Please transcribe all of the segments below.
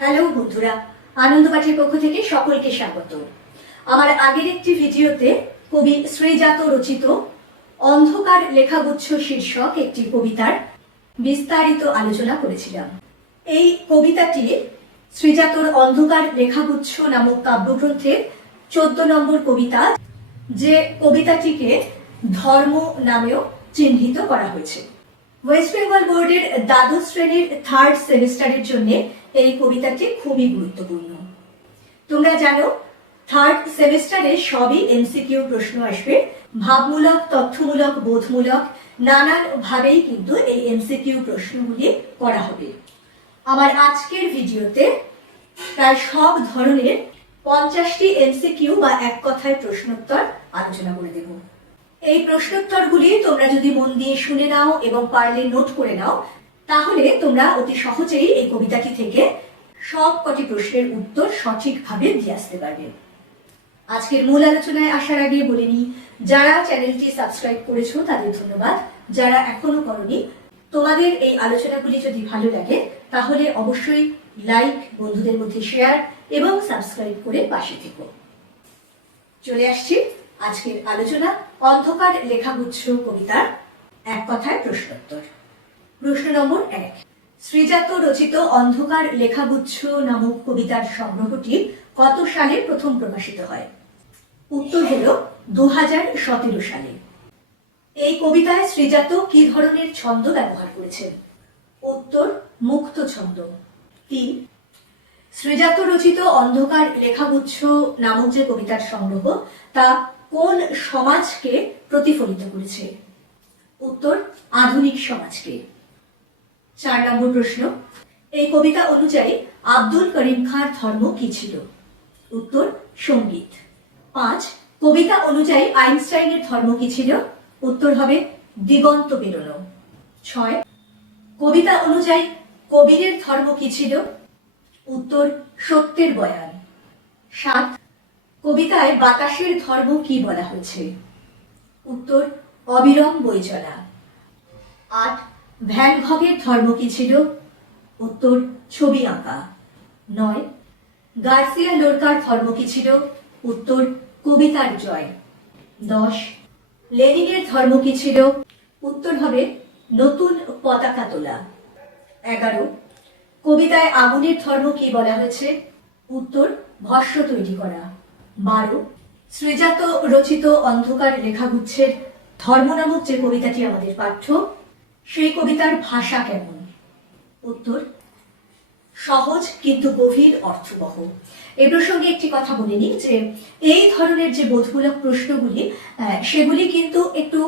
Hello বন্ধুরা, আনন্দপাঠের পক্ষ থেকে সকলকে স্বাগত। আমার আগের একটি ভিডিওতে কবি শ্রীজাত রচিত অন্ধকার লেখাগুচ্ছ শীর্ষক একটি কবিতার বিস্তারিত আলোচনা করেছিলাম। এই কবিতাটি শ্রীজাতর অন্ধকার লেখাগুচ্ছ নামক কাব্যগ্রন্থের 14 নম্বর কবিতা, যে কবিতাটিকে ধর্ম নামেও চিহ্নিত করা হয়েছে। ওয়েস্ট বেঙ্গল বোর্ডের দ্বাদশ শ্রেণীর 3rd সেমিস্টারের জন্য এই কবিতাটি খুবই গুরুত্বপূর্ণ। তোমরা জানো 3rd সেমিস্টারে সবই এমসিকিউ প্রশ্ন আসবে, ভাবমূলক, তথ্যমূলক, বোধমূলক, নানান ভাবেই কিন্তু এই এমসিকিউ প্রশ্নগুলি করা হবে। আমার আজকের ভিডিওতে প্রায় সব ধরনের 50টি এমসিকিউ বা এক কথায় প্রশ্নোত্তর আলোচনা করে দেব। এই প্রশ্নোত্তরগুলি তোমরা যদি মন দিয়ে শুনে নাও এবং পারলে নোট করে নাও, তাহলে তোমরা অতি সহজেই এই কবিতাটি থেকে সব কটি প্রশ্নের উত্তর সঠিকভাবে দিয়ে আসতে পারবে। আজকের মূল আলোচনায় আসার আগে বলে নিই, যারা চ্যানেলটি সাবস্ক্রাইব করেছো তাদের ধন্যবাদ। যারা এখনো করনি, তোমাদের এই আলোচনাগুলি যদি ভালো লাগে তাহলে অবশ্যই লাইক, বন্ধুদের মধ্যে শেয়ার এবং সাবস্ক্রাইব করে পাশে থেকো। চলে আসছি আজকের আলোচনা, অন্ধকার লেখাগুচ্ছ কবিতার এক কথায় প্রশ্নোত্তর। প্রশ্ন নম্বর 1, শ্রীজাত রচিত অন্ধকার লেখাগুচ্ছ নামক কবিতার সংগ্রহটি কত সালে প্রথম প্রকাশিত হয়? উত্তর হলো 2017 সালে। এই কবিতায় শ্রীজাত কি ধরনের ছন্দ ব্যবহার করেছেন? উত্তর মুক্ত ছন্দ। 3, শ্রীজাত রচিত অন্ধকার লেখাগুচ্ছ নামক যে কবিতার সংগ্রহ, তা কোন সমাজকে প্রতিফলিত করেছে? উত্তর আধুনিক সমাজকে। 4 নম্বর প্রশ্ন, এই কবিতা অনুযায়ী আব্দুল করিম খাঁর ধর্ম কি ছিল? উত্তর সঙ্গীত। 5, কবিতা অনুযায়ী আইনস্টাইনের ধর্ম কি ছিল? উত্তর হবে দিগন্ত পেরোনো। 6, কবিতা অনুযায়ী কবিরের ধর্ম কি ছিল? উত্তর সত্যের বয়ান। 7, কবিতায় বাতাসের ধর্ম কি বলা হয়েছে? উত্তর অবিরাম বয়ে চলা। 8, ভ্যান গগের ধর্ম কি ছিল? উত্তর ছবি আঁকা। 9, গার্সিয়া লোরকার ধর্ম কি ছিল? উত্তর কবিতার জয়। 10, লেনিনের ধর্ম কি ছিল? উত্তর হবে নতুন পতাকা তোলা। 11, কবিতায় আগুনের ধর্ম কি বলা হয়েছে? উত্তর ভস্ম তৈরি করা। 12, শ্রীজাত রচিত অন্ধকার লেখাগুচ্ছের ধর্ম নামক যে কবিতাটি আমাদের পাঠ্য, সেই কবিতার ভাষা কেমন? উত্তর সহজ কিন্তু গভীর অর্থবহ। এই প্রসঙ্গে একটি কথা বলে নিই যে এই ধরনের যে বোধমূলক প্রশ্নগুলি, সেগুলি কিন্তু একটু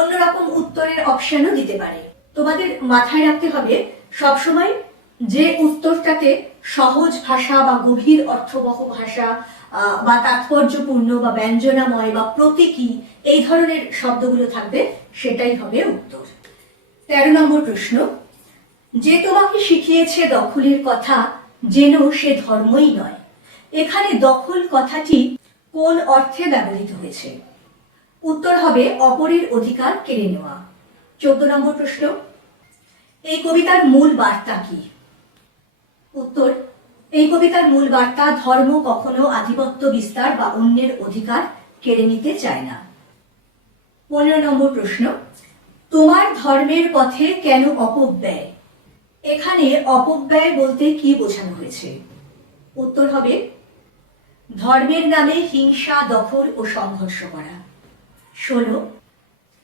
অন্যরকম উত্তরের অপশনও দিতে পারে। তোমাদের মাথায় রাখতে হবে সবসময় যে উত্তরটাতে সহজ ভাষা বা গভীর অর্থবহ ভাষা বা তাৎপর্যপূর্ণ বা ব্যঞ্জনাময় বা প্রতীকী এই ধরনের শব্দগুলো থাকবে, সেটাই হবে উত্তর। 13 নম্বর প্রশ্ন, যে তোমাকে শিখিয়েছে দখলের কথা, যেন সে ধর্মই নয়। এখানে দখল কথাটি কোন অর্থে ব্যবহৃত হয়েছে? উত্তর হবে অপরের অধিকার কেড়ে নেওয়া। 14 নম্বর প্রশ্ন, এই কবিতার মূল বার্তা কি? উত্তর এই কবিতার মূল বার্তা ধর্ম কখনো আধিপত্য বিস্তার বা অন্যের অধিকার কেড়ে নিতে চায় না। 15 নম্বর প্রশ্ন, তোমার ধর্মের পথে কেন অপব্যয়? এখানে অপব্যয় বলতে কি বোঝানো হয়েছে? উত্তর হবে ধর্মের নামে হিংসা, দখল ও সংঘর্ষ করা। 16,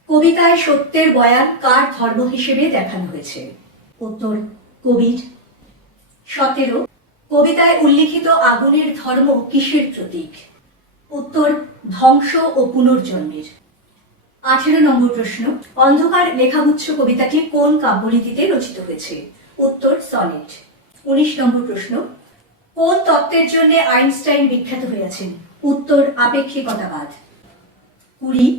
কবিতায় সত্যের বয়ান কার ধর্ম হিসেবে দেখানো হয়েছে? উত্তর কবির। 17, কবিতায় উল্লিখিত আগুনের ধর্ম কিসের প্রতীক? উত্তর ধ্বংস ও পুনর্জন্মের। 18 নম্বর প্রশ্ন, অন্ধকার লেখাগুচ্ছ কবিতাটি কোন কাব্যরীতিতে রচিত হয়েছে? উত্তর সনেট। 19 নম্বর প্রশ্ন, কোন তত্ত্বের জন্য আইনস্টাইন বিখ্যাত হয়েছেন? উত্তর আপেক্ষিকতাবাদ। 20,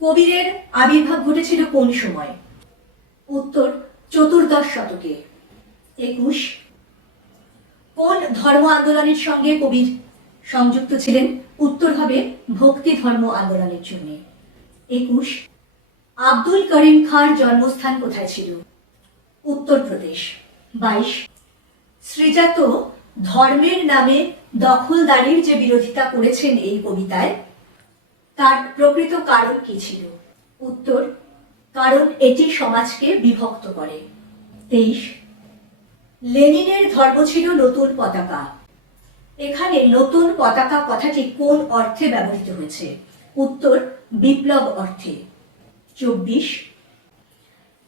কবিরের আবির্ভাব ঘটেছিল কোন সময়? উত্তর 14শ শতকে। 21, কোন ধর্ম আন্দোলনের সঙ্গে কবির সংযুক্ত ছিলেন? উত্তর হবে ভক্তি ধর্ম আন্দোলনের জন্য। 21, আব্দুল করিম খাঁর জন্মস্থান কোথায় ছিল? উত্তরপ্রদেশ। 22, শ্রীজাত ধর্মের নামে দখলদারির যে বিরোধিতা করেছেন এই কবিতায়, তার প্রকৃত কারণ কি ছিল? উত্তর, কারণ এটি সমাজকে বিভক্ত করে। 23, লেনিনের ধর্ম ছিল নতুন পতাকা। এখানে নতুন পতাকা কথাটি কোন অর্থে ব্যবহৃত হয়েছে? উত্তর, বিপ্লব অর্থে। 24,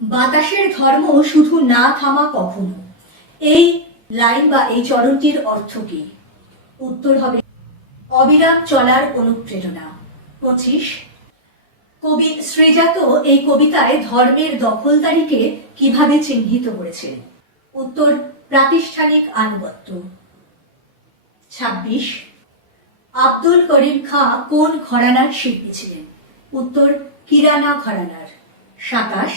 বাতাসের ধর্ম শুধু না থামা কখনো। এই লাইন বা এই চরণটির অর্থ কি? উত্তর হবে অবিরাম চলার অনুপ্রেরণা। 25, কবি শ্রীজাত এই কবিতায় ধর্মের দখলদারিকে কিভাবে চিহ্নিত করেছেন? উত্তর, প্রাতিষ্ঠানিক আনুগত্য। 26, আব্দুল করিম খাঁ কোন ঘরানার শিল্পী ছিলেন? উত্তর, কিরানা ঘরানার। 27,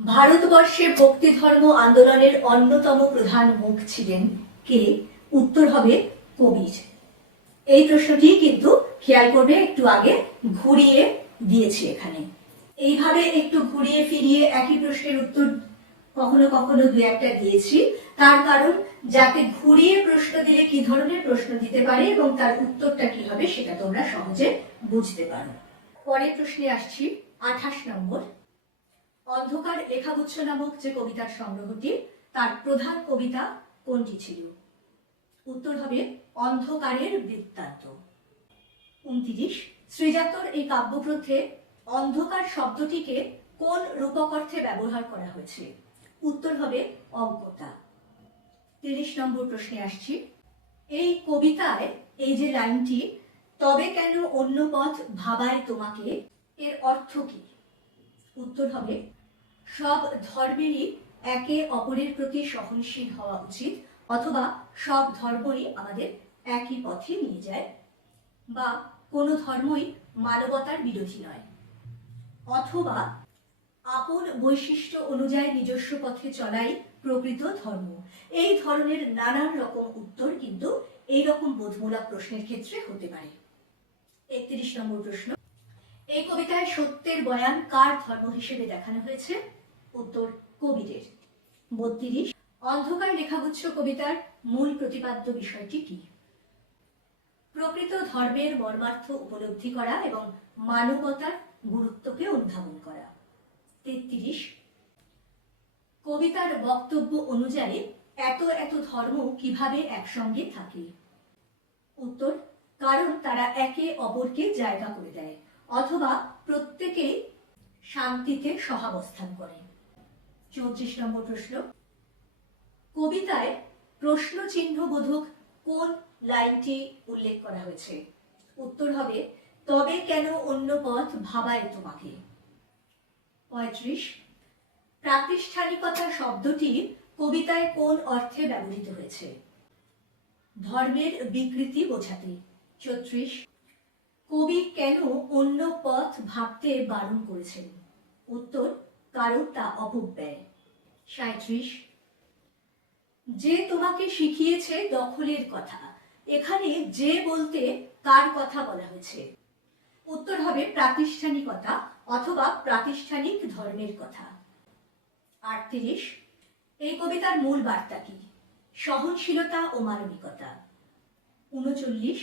ভারতবর্ষে ভক্তি ধর্ম আন্দোলনের অন্যতম প্রধান মুখ ছিলেন কে? উত্তর হবে কবির। এই প্রশ্নটি কিন্তু খেয়াল করবে, একটু আগে ঘুরিয়ে দিয়েছি এখানে। এইভাবে একটু ঘুরিয়ে ফিরিয়ে একই প্রশ্নের উত্তর কখনো কখনো দু একটা দিয়েছি, তার কারণ যাতে ঘুরিয়ে প্রশ্ন দিলে কি ধরনের প্রশ্ন দিতে পারে এবং তার উত্তরটা কি হবে সেটা তোমরা সহজে বুঝতে পারো। পরের প্রশ্নে আসছি, 28 নম্বর। অন্ধকার লেখাগুচ্ছ নামক যে কবিতার সংগ্রহটি, তার প্রধান কবিতা কোনটি ছিল? উত্তর হবে অন্ধকারের বৃত্তান্ত। 29, শ্রীজাতর এই কাব্যগ্রন্থে অন্ধকার শব্দটিকে কোন রূপক অর্থে ব্যবহার করা হয়েছে? উত্তর হবে অজ্ঞতা। 30 নম্বর প্রশ্নে আসছি, এই কবিতায় এই যে লাইনটি, তবে কেন অন্য পথ ভাবায় তোমাকে, এর অর্থ কি? উত্তর হবে সব ধর্মেরই একে অপরের প্রতি সহনশীল হওয়া উচিত, অথবা সব ধর্মই আমাদের একই পথে নিয়ে যায়, বা কোনো ধর্মই মানবতার বিরোধী নয়, অথবা আপন বৈশিষ্ট্য অনুযায়ী নিজস্ব পথে চলাই প্রকৃত ধর্ম। এই ধরনের নানান রকম উত্তর কিন্তু এই রকম বোধমূলক প্রশ্নের ক্ষেত্রে হতে পারে। 31 নম্বর প্রশ্ন, এই কবিতায় সত্যের বয়ান কার ধর্ম হিসেবে দেখানো হয়েছে? উত্তর, কবিরের। 32, অন্ধকার লেখাগুচ্ছ কবিতার মূল প্রতিপাদ্য বিষয়টি কি? প্রকৃত ধর্মের মর্মার্থ উপলব্ধি করা এবং মানবতার গুরুত্বকে অনুধাবন করা। 33, কবিতার বক্তব্য অনুযায়ী এত এত ধর্ম কিভাবে একসঙ্গে থাকে? উত্তর, কারণ তারা একে অপরকে জায়গা করে দেয়, অথবা প্রত্যেকে শান্তিতে সহাবস্থান করে। 34 নম্বর প্রশ্ন, কবিতায় প্রশ্ন চিহ্নবোধক কোন লাইনটি উল্লেখ করা হয়েছে? উত্তর হবে তবে কেন অন্য পথ ভাবায় তোমাকে। 35, প্রাতিষ্ঠানিকতা শব্দটি কবিতায় কোন অর্থে ব্যবহৃত হয়েছে? ধর্মের বিকৃতি বোঝাতে। 36, কবি কেন অন্য পথ ভাবতে বারণ করেছেন? উত্তর, কারণ তা অপব্যয়। 37, যে তোমাকে শিখিয়েছে দখলের কথা, এখানে যে বলতে কার কথা বলা হয়েছে? উত্তর হবে প্রাতিষ্ঠানিকতা অথবা প্রাতিষ্ঠানিক ধর্মের কথা। 38, এই কবিতার মূল বার্তা কি? সহনশীলতা ও মানবিকতা। 39,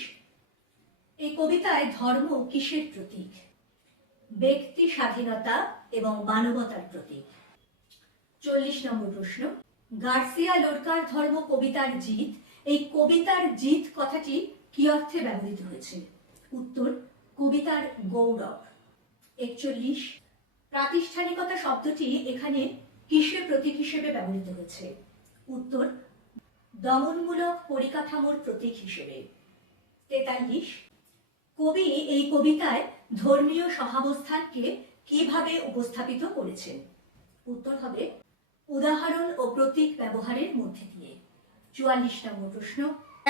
এই কবিতায় ধর্ম কিসের প্রতীক? ব্যক্তি স্বাধীনতা এবং মানবতার প্রতীক। 40 নম্বর প্রশ্ন, গার্সিয়া লোরকার ধর্ম কবিতার জিত, এই কবিতার জিত কথাটি কি অর্থে ব্যবহৃত হয়েছে? উত্তর, কবিতার গৌরব। 41, প্রাতিষ্ঠানিকতা শব্দটি এখানে কিসের প্রতীক হিসেবে ব্যবহৃত হয়েছে? উত্তর, দমনমূলক পরিকাঠামোর প্রতীক হিসেবে। 43, কবি এই কবিতায় ধর্মীয় সহাবস্থানকে কিভাবে উপস্থাপিত করেছেন? উত্তর হবে উদাহরণ ও প্রতীক ব্যবহারের মধ্যে দিয়ে। 44 নম্বর প্রশ্ন,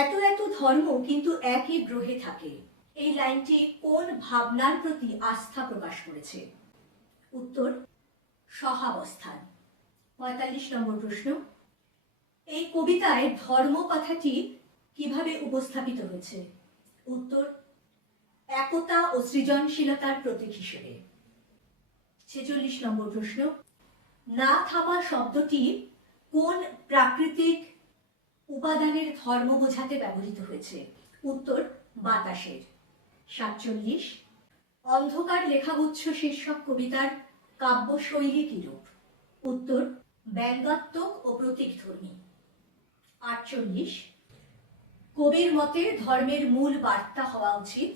এত এত ধর্ম কিন্তু একই গ্রহে থাকে, এই লাইনটি কোন ভাবনার প্রতি আস্থা প্রকাশ করেছে? উত্তর, সহাবস্থান। 45 নম্বর প্রশ্ন, এই কবিতায় ধর্ম কথাটি কিভাবে উপস্থাপিত হয়েছে? উত্তর, একতা ও সৃজনশীলতার প্রতীক হিসেবে। 46 নম্বর প্রশ্ন, না থামা শব্দটি কোন প্রাকৃতিক উপাদানের ধর্ম বোঝাতে ব্যবহৃত হয়েছে? উত্তর বাতাসের। 47, অন্ধকার লেখাগুচ্ছ শীর্ষক কবিতার কাব্যশৈলী কিরূপ? উত্তর ব্যঙ্গাত্মক ও প্রতীকধর্মী। 48, কবির মতে ধর্মের মূল বার্তা হওয়া উচিত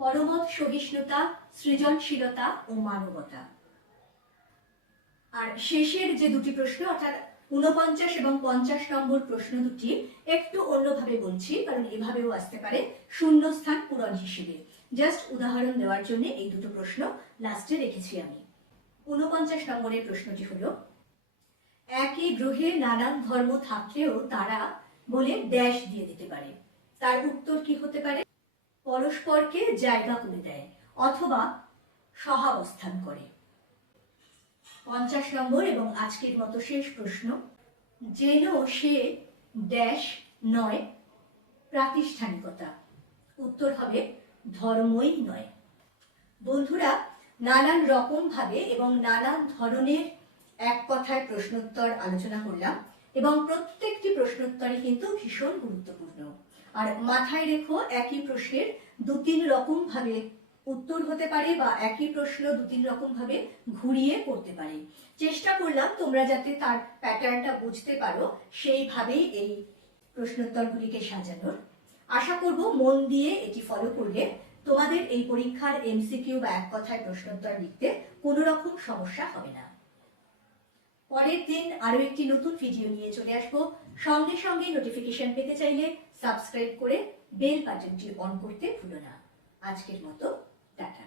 পরমত সহিষ্ণুতা, সৃজনশীলতা ও মানবতা। আর শেষের যে দুটি প্রশ্ন অর্থাৎ 49 এবং 50 নম্বর প্রশ্ন দুটি একটু অন্যভাবে বলছি, কারণ এভাবেও আসতে পারে শূন্যস্থান পূরণ হিসেবে। জাস্ট উদাহরণ দেওয়ার জন্য এই দুটো প্রশ্ন লাস্টে রেখেছি আমি। 49 নম্বরের প্রশ্নটি হলো, একই গ্রহে নানান ধর্ম থাকলেও তারা বলে ড্যাশ দিয়ে দিতে পারে। তার উত্তর কি হতে পারে? পরস্পরকে জায়গা করে দেয় অথবা সহাবস্থান করে। 50 নম্বর এবং আজকের মতো শেষ প্রশ্ন, যেন সে ড্যাশ নয় প্রাতিষ্ঠানিকতা। উত্তর হবে ধর্মই নয়। বন্ধুরা, নানান রকম ভাবে এবং নানান ধরনের এক কথায় প্রশ্নোত্তর আলোচনা করলাম এবং প্রত্যেকটি প্রশ্নোত্তরই কিন্তু ভীষণ গুরুত্বপূর্ণ। আর মাথায় রেখো, একই প্রশ্নের 2-3 রকম ভাবে উত্তর হতে পারে বা একই প্রশ্ন 2-3 রকম ভাবে ঘুরিয়ে করতে পারে। চেষ্টা করলাম তোমরা যাতে তার প্যাটার্নটা বুঝতে পারো সেইভাবেই এই প্রশ্নোত্তরগুলিকে সাজানোর। আশা করব মন দিয়ে এটি ফলো করলে তোমাদের এই পরীক্ষার এমসিকিউ বা এক কথায় প্রশ্নোত্তর লিখতে কোনো রকম সমস্যা হবে না। পরের দিন আরো একটি নতুন ভিডিও নিয়ে চলে আসবো। সঙ্গে সঙ্গে নোটিফিকেশন পেতে চাইলে সাবস্ক্রাইব করে বেল বাটনটি অন করতে ভুলো না। আজকের মতো টাটা।